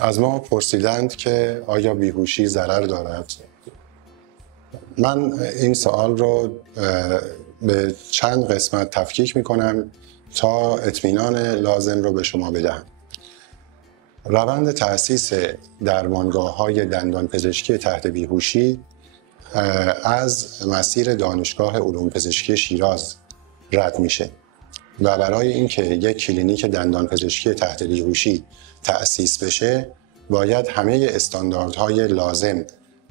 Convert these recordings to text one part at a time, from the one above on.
از ما پرسیدند که آیا بیهوشی ضرر دارد؟ من این سوال رو به چند قسمت تفکیک میکنم تا اطمینان لازم رو به شما بدهم. روند تأسیس درمانگاه‌های دندانپزشکی تحت بیهوشی از مسیر دانشگاه علوم پزشکی شیراز رد میشه و برای اینکه یک کلینیک دندانپزشکی تحت بیهوشی تأسیس بشه باید همه استانداردهای لازم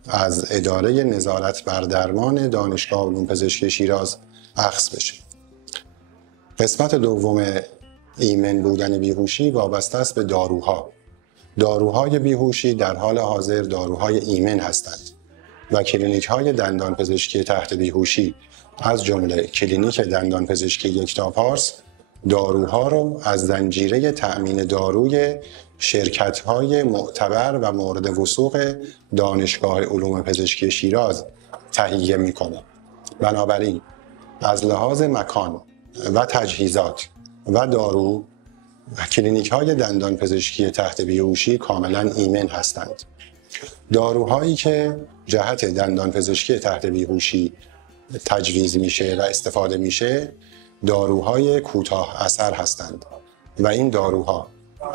از اداره نظارت بر درمان دانشگاه علوم پزشکی شیراز اخذ بشه. قسمت دوم ایمن بودن بیهوشی وابسته است به داروها. داروهای بیهوشی در حال حاضر داروهای ایمن هستند و کلینیک‌های دندانپزشکی تحت بیهوشی از جمله کلینیک دندانپزشکی یکتاپارس داروها رو از زنجیره تأمین داروی شرکت‌های معتبر و مورد وثوق دانشگاه علوم پزشکی شیراز تهیه می‌کنه. بنابراین از لحاظ مکان و تجهیزات و دارو کلینیک‌های دندانپزشکی تحت بیهوشی کاملا ایمن هستند. داروهایی که جهت دندانپزشکی تحت بیهوشی تجویز میشه و استفاده میشه داروهای کوتاه اثر هستند و این داروها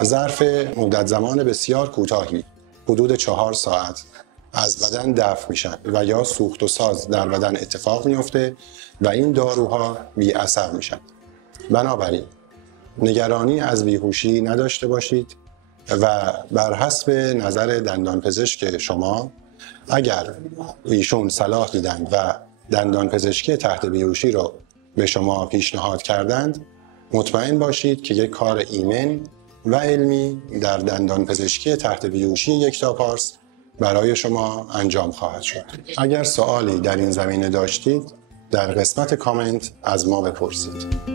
ظرف مدت زمان بسیار کوتاهی حدود 4 ساعت از بدن دفع میشن و یا سوخت و ساز در بدن اتفاق میفته و این داروها بی اثر میشن. بنابراین نگرانی از بیهوشی نداشته باشید و بر حسب نظر دندانپزشک شما اگر ایشون صلاح دیدند و دندانپزشکی تحت بیهوشی رو به شما پیشنهاد کردند مطمئن باشید که یک کار ایمن و علمی در دندانپزشکی تحت بیهوشی یکتاپارس برای شما انجام خواهد شد. اگر سوالی در این زمینه داشتید در قسمت کامنت از ما بپرسید.